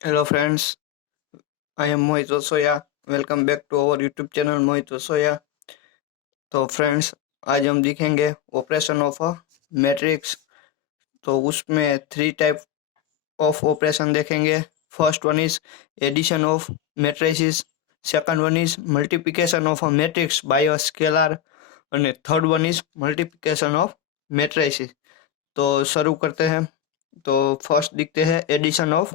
Hello friends, I am Mohit Wasoya. Welcome back to our YouTube channel Mohit Wasoya. तो friends, आज हम देखेंगे operation of a matrix. तो उसमें three type of operation देखेंगे। First one is addition of matrices, second one is multiplication of a matrix by a scalar और third one is multiplication of matrices. तो शुरू करते हैं। तो फर्स्ट दिखते हैं addition of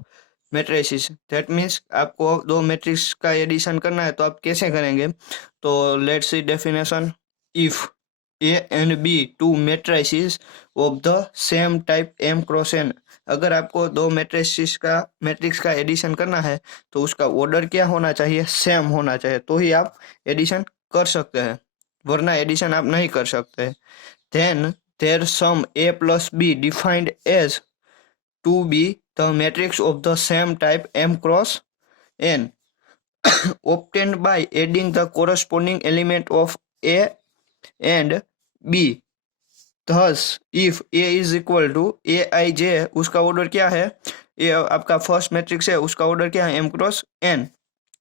matrices. That means आपको दो मैट्रिक्स का एडिशन करना है, तो आप कैसे करेंगे? तो let's see definition. If A and B two matrices of the same type M cross N. अगर आपको दो मैट्रिक्स का एडिशन करना है, तो उसका ऑर्डर क्या होना चाहिए? सेम होना चाहिए, तो ही आप एडिशन कर सकते हैं, वरना एडिशन आप नहीं कर सकते। Then their sum a plus b defined as to be the matrix of the same type m cross n obtained by adding the corresponding element of a and b. Thus if a is equal to aij, उसका order क्या है? ये आपका first matrix है, उसका order क्या है? m cross n।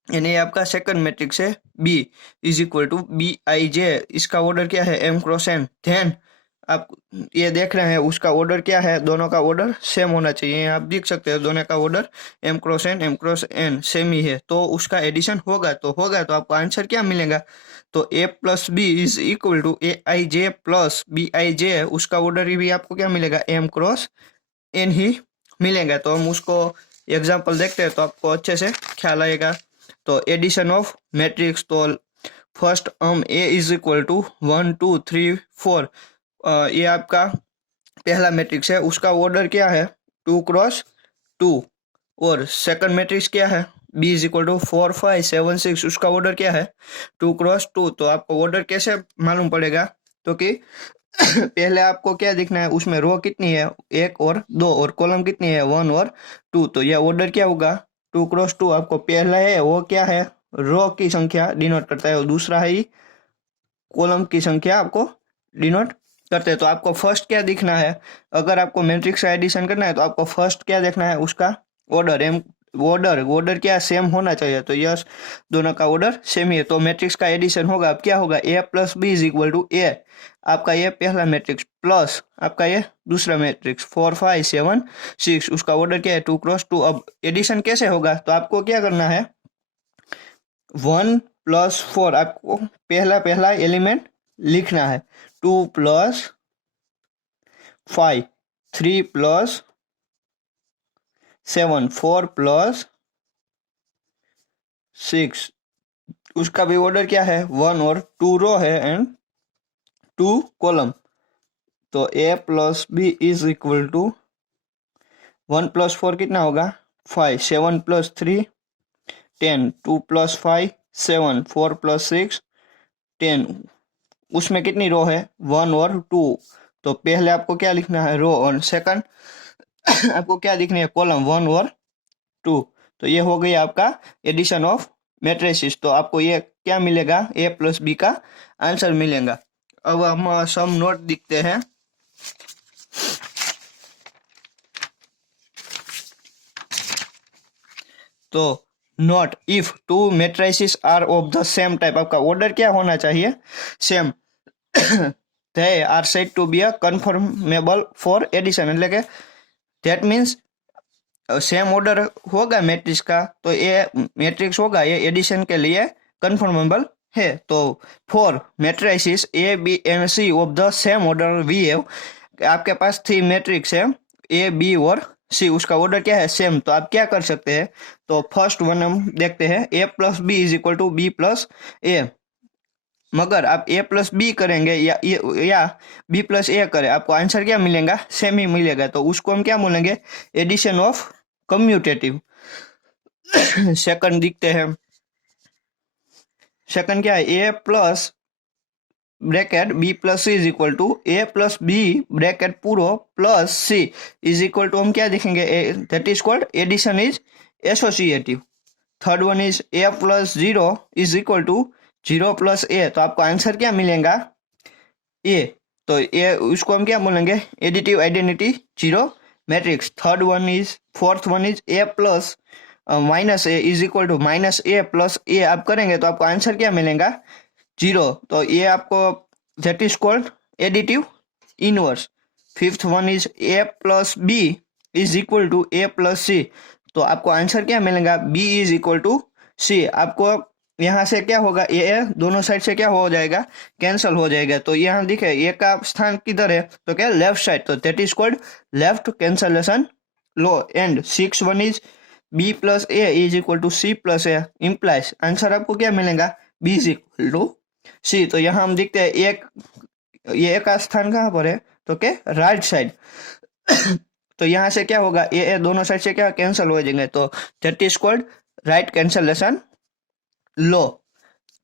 यानी ये आपका सेकंड मैट्रिक्स है b is equal to B I J, इसका ऑर्डर क्या है? m cross n। देन आप ये देख रहे हैं उसका ऑर्डर क्या है? दोनों का ऑर्डर सेम होना चाहिए। आप देख सकते हैं दोनों का order m cross n same ही है, तो उसका एडिशन होगा। तो आपको आंसर क्या मिलेगा? तो a plus B is equal to A I J plus B I J, उसका ऑर्डर भी आपको क्या मिलेगा? m क्रॉस n ही मिलेगा। तो हम उसको एग्जाम्पल देखते हैं, तो आपको अच्छे से ख्याल आएगा। तो एडिशन ऑफ मैट्रिक्स, तो फर्स्ट हम ए इज इक्वल टू 1 2 3 4, ये आपका पहला मैट्रिक्स है, उसका ऑर्डर क्या है? 2 क्रॉस 2। और सेकंड मैट्रिक्स क्या है? बी इज इक्वल टू 4 5 7 6, उसका ऑर्डर क्या है? 2 क्रॉस 2। तो आपको ऑर्डर कैसे मालूम पड़ेगा? तो कि पहले आपको क्या दिखना है, उसमें रो कितनी है? 1 और 2, और कॉलम कितनी है? 1 और 2। तो यह ऑर्डर क्या होगा? 2 क्रॉस 2। आपको पहला है वो क्या है? रो की संख्या डिनोट करता है, और दूसरा है कॉलम की संख्या आपको डिनोट करते हैं। तो आपको फर्स्ट क्या दिखना है? अगर आपको मैट्रिक्स का एडिशन करना है, तो आपको फर्स्ट क्या देखना है? उसका ऑर्डर। एम ऑर्डर क्या सेम होना चाहिए? तो यस, दोनों का ऑर्डर सेम ही है, तो मैट्रिक्स का एडिशन होगा। अब क्या होगा? A plus B is equal to A, आपका ये पहला मैट्रिक्स प्लस आपका ये दूसरा मैट्रिक्स 4 5 7 6, उसका ऑर्डर क्या है? 2 क्रॉस 2। अब एडिशन कैसे होगा? तो आपको क्या करना है? 1 प्लस 4, आपको पहला पहला एलिमेंट लिखना है। 2 प्लस 5, 3 प्लस 7, 4 प्लस 6, उसका भी ऑर्डर क्या है? 1 और 2 रो है एंड 2 कॉलम। तो A plus B is equal to 1 plus 4 कितना होगा? 5, 7 प्लस 3 10, 2 प्लस 5 7, 4 प्लस 6 10। उसमें कितनी रो है? 1 और 2। तो पहले आपको क्या लिखना है? रो, और सेकंड आपको क्या लिखनी है? कॉलम 1 और 2। तो ये हो गई आपका एडिशन ऑफ मैट्रिसेस। तो आपको ये क्या मिलेगा? ए प्लस बी का आंसर मिलेगा। अब हम सम नोट दिखते हैं। तो note, if two matrices are of the same type, आपका ऑर्डर क्या होना चाहिए? Same. they are said to be a conformable for addition, એટલે કે that means सेम ऑर्डर होगा मैट्रिक्स का, तो ये मैट्रिक्स होगा, ये एडिशन के लिए कन्फर्मेबल है। तो for matrices A B and C of the same order we have, आपके पास 3 मैट्रिक्स है ए बी और सी, उसका ऑर्डर क्या है? सेम। तो आप क्या कर सकते हैं? तो फर्स्ट वन हम देखते हैं, A plus B is equal to B plus A. मगर आप ए प्लस बी करेंगे या बी प्लस ए करें, आपको आंसर क्या मिलेगा? सेम ही मिलेगा। तो उसको हम क्या बोलेंगे? Addition of commutative. सेकंड दिखते हैं। सेकंड क्या है? A plus bracket B plus C is equal to A plus B bracket पूरा plus C is equal to, हम क्या देखेंगे? That is called addition is associative. Third one is A plus 0 is equal to 0 plus A. तो आपको answer क्या मिलेगा? ए। तो ये उसको हम क्या बोलेंगे? Additive identity 0 matrix. Fourth one is A plus minus A is equal to minus A plus A आप करेंगे तो आपको आंसर क्या मिलेगा? 0। तो ये आपको that is called additive inverse. Fifth one is A plus B is equal to A plus C. तो आपको आंसर क्या मिलेगा? B is equal to C. आपको यहाँ से क्या होगा? ए दोनों साइड से क्या हो जाएगा? कैंसल हो जाएगा। तो यहाँ दिखे ए का स्थान किधर है? तो क्या लेफ्ट साइड। तो that is called left cancellation law. And six one is B plus A is equal to C plus A implies answer आपको क्या मिलेगा? B is equal to C. तो यहाँ हम देखते हैं एक ये का स्थान कहाँ पर है? तो क्या राइट साइड। तो यहाँ से क्या होगा? ये दोनों साइड से क्या कैंसिल हो जाएंगे। तो that is called right cancellation law.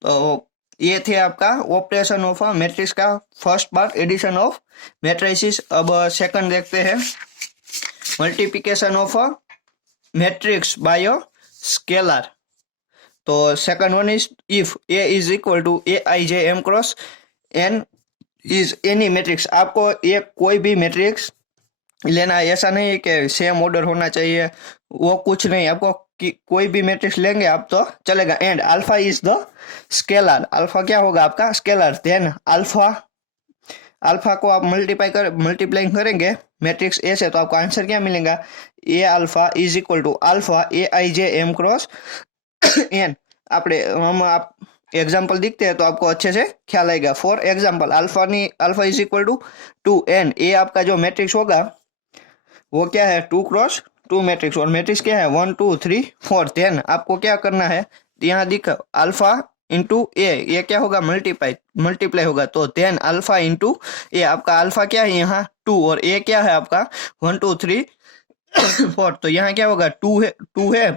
तो ये थे आपका ऑपरेशन ऑफ अ मैट्रिक्स का first part, addition of matrices. अब सेकंड देखते हैं, multiplication of a matrix by a scalar. तो second one is if A is equal to A I J M cross N is any matrix. आपको ये कोई भी matrix लेना है, ऐसा नहीं है कि सेम ऑर्डर होना चाहिए, वो कुछ नहीं। आपको कोई भी मैट्रिक्स लेंगे आप तो चलेगा। And alpha is the scalar. Alpha क्या होगा? आपका स्केलर। देन अल्फा को आप मल्टीप्लाई करेंगे मैट्रिक्स ए से तो आपको आंसर क्या मिलेगा? A alpha is equal to alpha A I J M cross N. आप एग्जाम्पल दिखते हैं तो आपको अच्छे से ख्याल आएगा। For example alpha is equal to 2 N. A आपका जो मैट्रिक्स होगा वो क्या है? 2 क्रॉस 2 मैट्रिक्स। और मैट्रिक्स क्या है? 1 2 3 4। देन आपको क्या करना है? यहाँ दिखा अल्फा इंटू ए, ये क्या होगा? मल्टीप्लाई होगा। तो देन अल्फा इंटू ए। आपका अल्फा क्या है? यहाँ 2 और ए क्या है आपका? 1 2 3 4। तो यहाँ क्या होगा? 2 है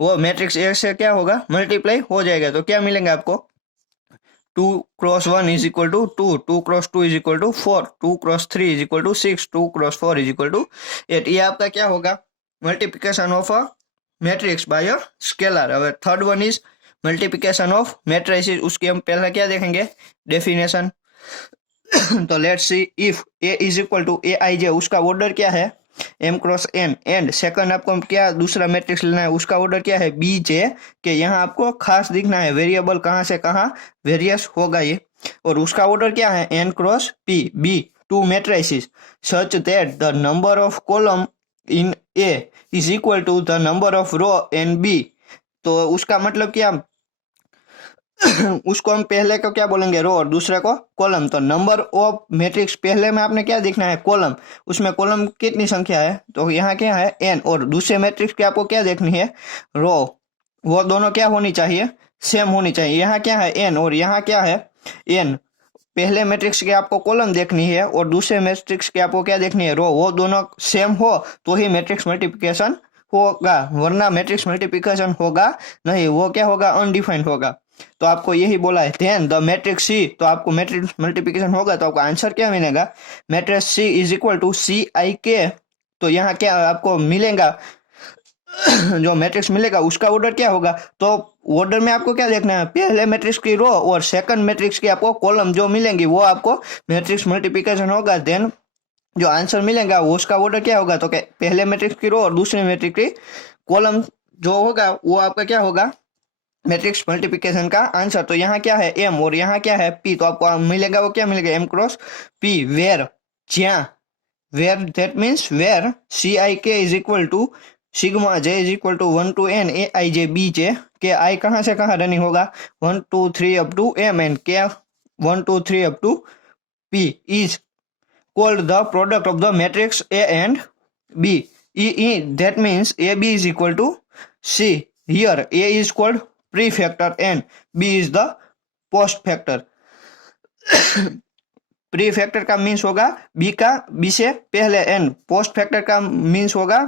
वो मैट्रिक्स ए से क्या होगा? मल्टीप्लाई हो जाएगा। तो क्या मिलेंगे आपको? 2 cross 1 is equal to 2, 2 cross 2 is equal to 4, 2 cross 3 is equal to 6, 2 cross 4 is equal to 8। ये आपका क्या होगा? Multiplication of a matrix by a scalar. अब third one is multiplication of matrices. उसकी हम पहले क्या देखेंगे? डेफिनेशन। तो let's see if A is equal to A I J, उसका ऑर्डर क्या है? M cross N. And second आपको क्या दूसरा मैट्रिक्स लेना है, उसका ऑर्डर क्या है? B J. के यहाँ आपको खास दिखना है वेरिएबल कहाँ से कहाँ वेरियस होगा ये। और उसका ऑर्डर क्या है? N cross P B two matrices such that the number of column in A is equal to the number of row in B. तो उसका मतलब क्या? उसको हम पहले को क्या बोलेंगे? रो, और दूसरे को कॉलम। तो नंबर ऑफ मैट्रिक्स पहले में आपने क्या देखना है? कॉलम। उसमें कॉलम कितनी संख्या है? तो यहाँ क्या है? एन। और दूसरे मैट्रिक्स की आपको क्या देखनी है? रो। वो दोनों क्या होनी चाहिए? सेम होनी चाहिए। यहाँ क्या है? एन और यहाँ क्या है? एन। पहले मैट्रिक्स की आपको कॉलम देखनी है और दूसरे मैट्रिक्स की आपको क्या देखनी है? रो। वो दोनों सेम हो तो ही मैट्रिक्स मल्टीप्लिकेशन होगा, वरना मैट्रिक्स मल्टीप्लिकेशन होगा नहीं। वो क्या होगा? अनडिफाइंड होगा। तो आपको यही बोला है। देन द मैट्रिक्स सी। तो आपको मैट्रिक्स मल्टीप्लिकेशन होगा तो आपको आंसर क्या मिलेगा? Matrix C is equal to C I K. तो यहाँ क्या आपको मिलेगा? जो मैट्रिक्स मिलेगा उसका ऑर्डर क्या होगा? तो ऑर्डर में आपको क्या देखना है? पहले मैट्रिक्स की रो और सेकंड मैट्रिक्स की आपको कॉलम जो मिलेंगी वो आपको मैट्रिक्स मल्टीप्लिकेशन होगा। देन जो आंसर मिलेगा वो उसका ऑर्डर क्या होगा? तो पहले मैट्रिक्स की रो और दूसरे मैट्रिक्स की कॉलम जो होगा वो आपका क्या होगा? मैट्रिक्स मल्टीप्लिकेशन का आंसर। तो यहाँ क्या है? एम और यहाँ क्या है? पी। तो आपको मिलेगा वो क्या मिलेगा? एम क्रॉस पी वेर ज्या where that means where C I K is equal to sigma J is equal to 1 to N A I J B J. K I कहाँ से कहाँ रनिंग होगा? 1 2 3 अप टू एम एन के 1 2 3 up to P is called the product of the matrix A and B. That means AB is equal to C. Here A is called prefactor and B is the post factor. प्रीफैक्टर का means होगा B से पहले, N post factor का means होगा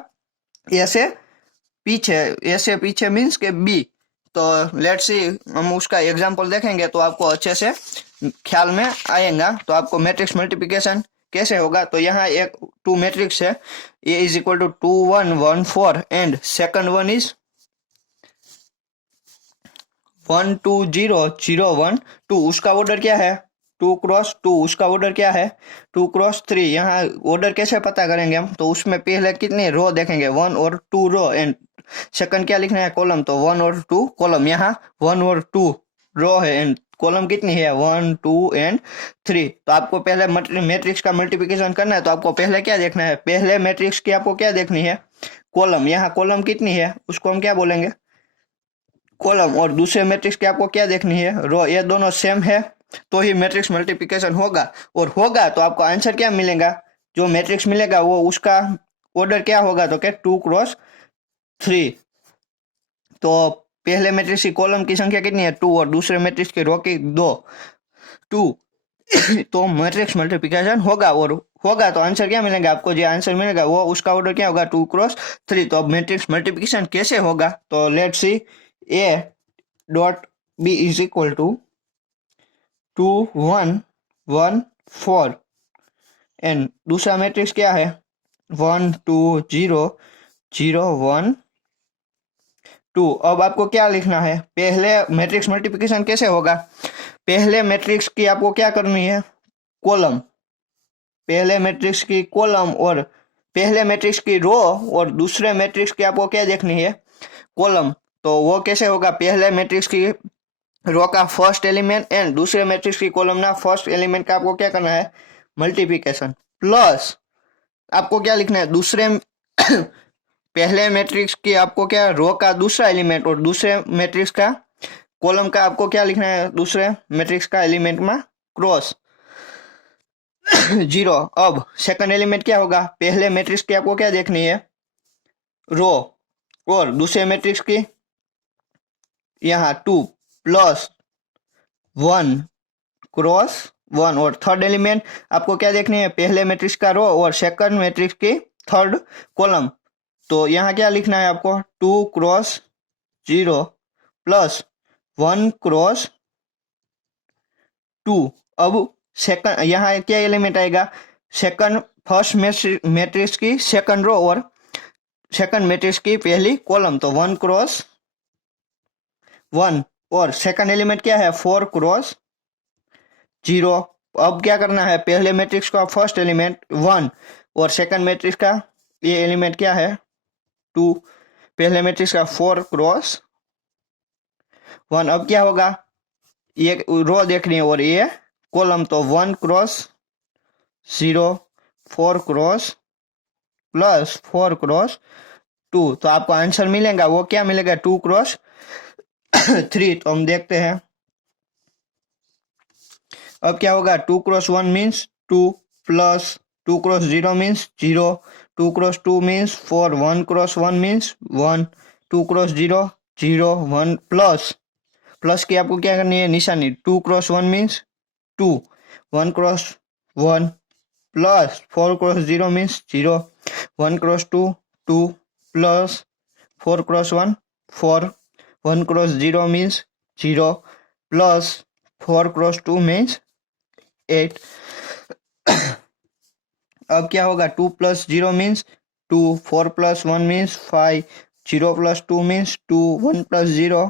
ए से पीछे means के B. तो लेट्स सी हम उसका एग्जांपल देखेंगे तो आपको अच्छे से ख्याल में आएगा। तो आपको मैट्रिक्स मल्टीप्लिकेशन कैसे होगा? तो यहाँ एक 2 मैट्रिक्स है, A is equal to 2 1 1 4 and second one is 1 2 0 0 1 2। उसका ऑर्डर क्या है? 2 क्रॉस 2। उसका ऑर्डर क्या है? 2 क्रॉस 3। यहाँ ऑर्डर कैसे पता करेंगे हम? तो उसमें पहले कितने रो देखेंगे? 1 और 2 रो एंड सेकंड क्या लिखना है, कॉलम, तो 1 और 2 कॉलम, यहाँ 1 और 2 रो है एंड कॉलम कितनी है 1 2 एंड 3। तो आपको पहले मैट्रिक्स का मल्टीप्लिकेशन करना है, तो आपको पहले क्या देखना है, पहले मैट्रिक्स की आपको क्या देखनी है, कॉलम, यहाँ कॉलम कितनी है उसको हम क्या बोलेंगे, कॉलम, और दूसरे मैट्रिक्स की आपको क्या देखनी है, रो। ये दोनों सेम है तो ही मैट्रिक्स मल्टीप्लिकेशन होगा, और होगा तो आपको आंसर क्या मिलेगा, जो मैट्रिक्स मिलेगा वो उसका ऑर्डर क्या होगा, तो क्या 2 क्रॉस 3। तो पहले मैट्रिक्स की कॉलम की संख्या कितनी है 2 और दूसरे मैट्रिक्स की रो की 2 तो मैट्रिक्स मल्टीप्लिकेशन होगा, और होगा तो आंसर क्या मिलेगा आपको, जो आंसर मिलेगा वो उसका ऑर्डर क्या होगा 2 क्रॉस 3। तो अब मैट्रिक्स मल्टीप्लिकेशन कैसे होगा, तो let's see A dot B is equal to 2 1 1 4 and दूसरा मैट्रिक्स क्या है 1 2 0 0 1 2। अब आपको क्या लिखना है, पहले मैट्रिक्स मल्टीप्लिकेशन कैसे होगा, पहले मैट्रिक्स की आपको क्या करनी है, कॉलम, पहले मैट्रिक्स की कॉलम, और पहले मैट्रिक्स की रो, और दूसरे मैट्रिक्स की आपको क्या देखनी है, कॉलम। तो वो कैसे होगा, पहले मैट्रिक्स की रो का फर्स्ट एलिमेंट एंड दूसरे मैट्रिक्स की कॉलम ना फर्स्ट एलिमेंट का आपको क्या करना है, मल्टीप्लिकेशन, प्लस आपको क्या लिखना है, दूसरे पहले मैट्रिक्स की आपको क्या रो का दूसरा एलिमेंट और दूसरे मैट्रिक्स का कॉलम का आपको क्या लिखना है, दूसरे मैट्रिक्स का एलिमेंट में क्रॉस 0। अब सेकंड एलिमेंट क्या होगा, पहले मैट्रिक्स की आपको क्या देखनी है, रो, और दूसरे मैट्रिक्स की यहाँ 2 प्लस 1 क्रॉस 1, और थर्ड एलिमेंट आपको क्या देखनी है, पहले मैट्रिक्स का रो और सेकंड मैट्रिक्स की थर्ड कॉलम। तो यहाँ क्या लिखना है आपको 2 क्रॉस 0 प्लस 1 क्रॉस 2। अब सेकंड यहाँ क्या एलिमेंट आएगा, सेकंड फर्स्ट मैट्रिक्स की सेकंड रो और सेकंड मैट्रिक्स की पहली कॉलम, तो 1 क्रॉस 1, और सेकंड एलिमेंट क्या है 4 क्रॉस 0। अब क्या करना है, पहले मैट्रिक्स का फर्स्ट एलिमेंट 1 और सेकंड मैट्रिक्स का ये एलिमेंट क्या है 2, पहले मैट्रिक्स का 4 क्रॉस 1। अब क्या होगा, ये रो देखनी है और ये कॉलम, तो 1 क्रॉस 0 4 क्रॉस प्लस 4 क्रॉस 2। तो आपको आंसर मिलेगा वो क्या मिलेगा 2 क्रॉस 3। तो हम देखते हैं अब क्या होगा, 2 cross 1 means 2 plus 2 cross 0 means 0, 2 cross 2 means 4, 1 cross 1 means 1, 2 cross 0 0 1 plus plus की आपको क्या करनी है निशानी, 2 cross 1 means 2, 1 cross 1 plus 4 cross 0 means 0, 1 cross 2 2 plus 4 cross 1 4, 1 cross 0 means 0 plus 4 cross 2 means 8। अब क्या होगा 2 plus 0 means 2, 4 plus 1 means 5, 0 plus 2 means 2, 1 plus 0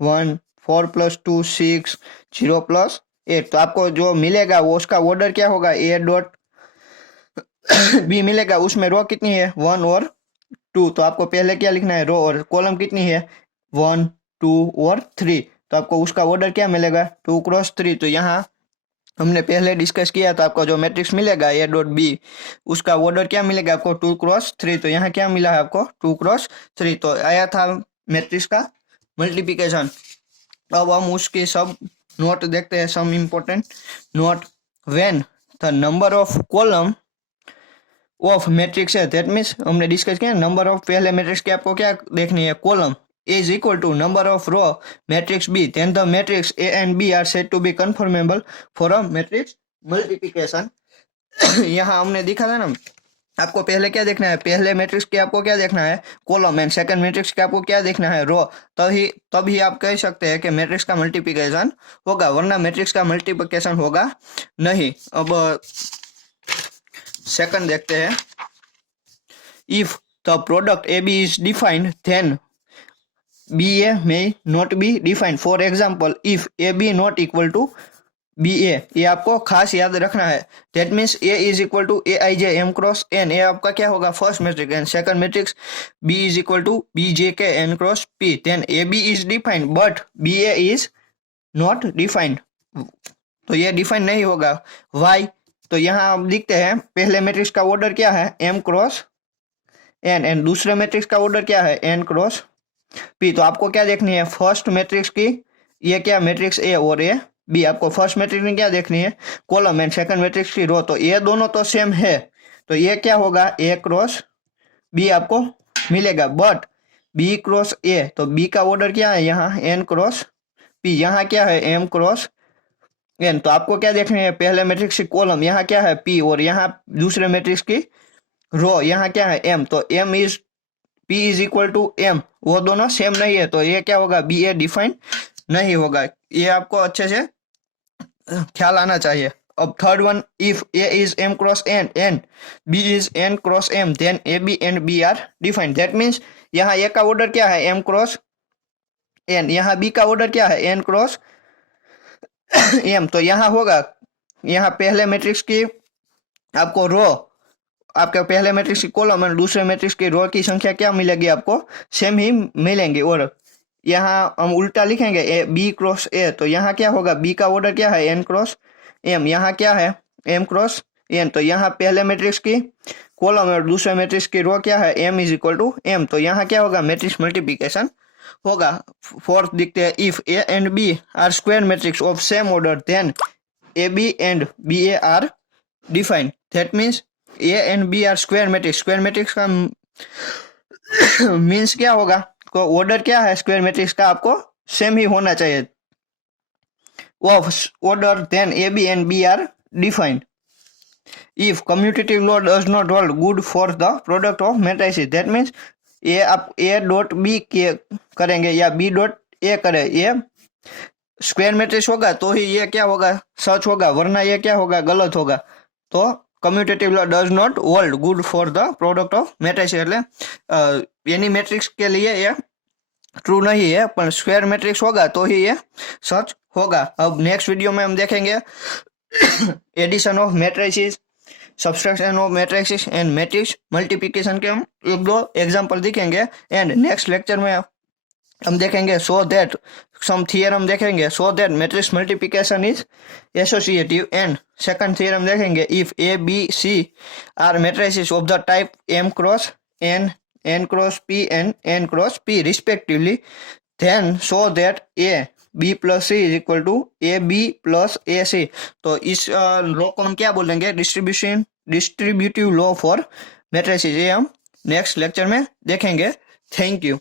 1, 4 plus 2 6, 0 plus 8। तो आपको जो मिलेगा वो उसका ऑर्डर क्या होगा, ए डॉट बी मिलेगा, उसमें रो कितनी है 1 और 2। तो आपको पहले क्या लिखना है, रो, और कॉलम कितनी है 1 2 और 3। तो आपको उसका ऑर्डर क्या मिलेगा 2 क्रॉस 3। तो यहाँ हमने पहले डिस्कस किया था, आपको जो मैट्रिक्स मिलेगा ए डॉट बी उसका ऑर्डर क्या मिलेगा आपको 2 क्रॉस 3। तो यहाँ क्या मिला है आपको 2 क्रॉस 3। तो आया था मैट्रिक्स का मल्टीप्लिकेशन। अब हम उसके सब नोट देखते हैं, some important note. When the number of column of matrix है, दैट मीन्स हमने डिस्कस किया नंबर ऑफ पहले मैट्रिक्स की आपको क्या देखनी है, column is equal to number of row matrix B, then the matrix A and B are said to be conformable for a matrix multiplication। यहाँ हमने दिखा था ना, आपको पहले क्या देखना है, पहले मैट्रिक्स की आपको क्या देखना है कॉलम, एंड सेकंड मैट्रिक्स की आपको क्या देखना है रो। तभी आप कह सकते हैं कि मैट्रिक्स का मल्टीप्लिकेशन होगा, वरना मैट्रिक्स का मल्टीप्लिकेशन होगा नहीं। अब सेकंड देखते हैं, if the product A B is defined then BA may not be defined. For example, if AB not equal to B A, ये आपको खास याद रखना है। That means A is equal to A I J M cross N, ये आपका क्या होगा first matrix, and second matrix B is equal to B J K N cross P. Then A B is defined but B A is not defined, तो ये define नहीं होगा। Y, तो यहाँ आप लिखते हैं पहले मैट्रिक्स का ऑर्डर क्या है एम क्रॉस एन, एंड दूसरे मैट्रिक्स का ऑर्डर क्या है एन क्रॉस पी। तो आपको क्या देखनी है फर्स्ट मैट्रिक्स की, ये क्या मैट्रिक्स ए और ए बी, आपको फर्स्ट मैट्रिक्स में क्या देखनी है कॉलम, एंड सेकंड मैट्रिक्स की रो। तो ये दोनों तो सेम है, तो ये क्या होगा ए क्रॉस बी आपको मिलेगा। बट बी क्रॉस ए, तो बी का ऑर्डर क्या है यहाँ एन क्रॉस पी, यहाँ क्या है एम क्रॉस एन। तो आपको क्या देखनी है पहले मैट्रिक्स की कॉलम, यहाँ क्या है पी, और यहाँ दूसरे मैट्रिक्स की रो, यहाँ क्या है एम। तो M is P is equal to M, वो दोनों सेम नहीं है, तो ये क्या होगा बी ए डिफाइन नहीं होगा। ये आपको अच्छे से ख्याल आना चाहिए। अब third one, if A is M cross N and B is N cross M, then A B and B are defined. That means यहाँ ए का ऑर्डर क्या है एम क्रॉस एन, यहाँ बी का ऑर्डर क्या है एन क्रॉस एम। तो यहाँ होगा, यहाँ पहले मैट्रिक्स की आपको रो, आपके पहले मैट्रिक्स की कॉलम और दूसरे मैट्रिक्स की रो की संख्या क्या मिलेगी आपको सेम ही मिलेंगे। और यहाँ हम उल्टा लिखेंगे ए बी क्रॉस ए, तो यहाँ क्या होगा बी का ऑर्डर क्या है एन क्रॉस एम, यहाँ क्या है एम क्रॉस एन। तो यहाँ पहले मैट्रिक्स की कॉलम और दूसरे मैट्रिक्स की रो क्या है M is equal to M, तो यहाँ क्या होगा मैट्रिक्स मल्टीप्लीकेशन होगा। फोर्थ दिखते हैं, if A and B are square matrix of same order then A B and B A are defined. That means A and B are square matrix, square matrix का means क्या होगा, को order क्या है square matrix का आपको same ही होना चाहिए of order, then A B and B are defined. If commutative law does not hold good for the product of matrices, that means ये आप ए डॉट बी के करेंगे या बी डॉट ए करे, ये स्क्वायर मैट्रिक्स होगा तो ही ये क्या होगा सच होगा, वरना ये क्या होगा गलत होगा। तो commutative law does not hold good for the product of matrices, એટલે એની મેટ્રિક્સ के लिए ये ट्रू नहीं है, पर स्क्वायर मैट्रिक्स होगा तो ही ये सच होगा। अब नेक्स्ट वीडियो में हम देखेंगे addition of matrices, subtraction of matrices and matrix multiplication के हम एक दो एग्जांपल दिखेंगे। एंड नेक्स्ट लेक्चर में हम देखेंगे सो दैट सम थियरम देखेंगे so that matrix multiplication is associative. And second theorem देखेंगे if A B C are matrices of the type M cross N, N cross P and N cross P respectively, then so that A B plus C is equal to A B plus A C. तो इस law को हम क्या बोलेंगे distributive law for matrices, ये हम next lecture में देखेंगे। Thank you.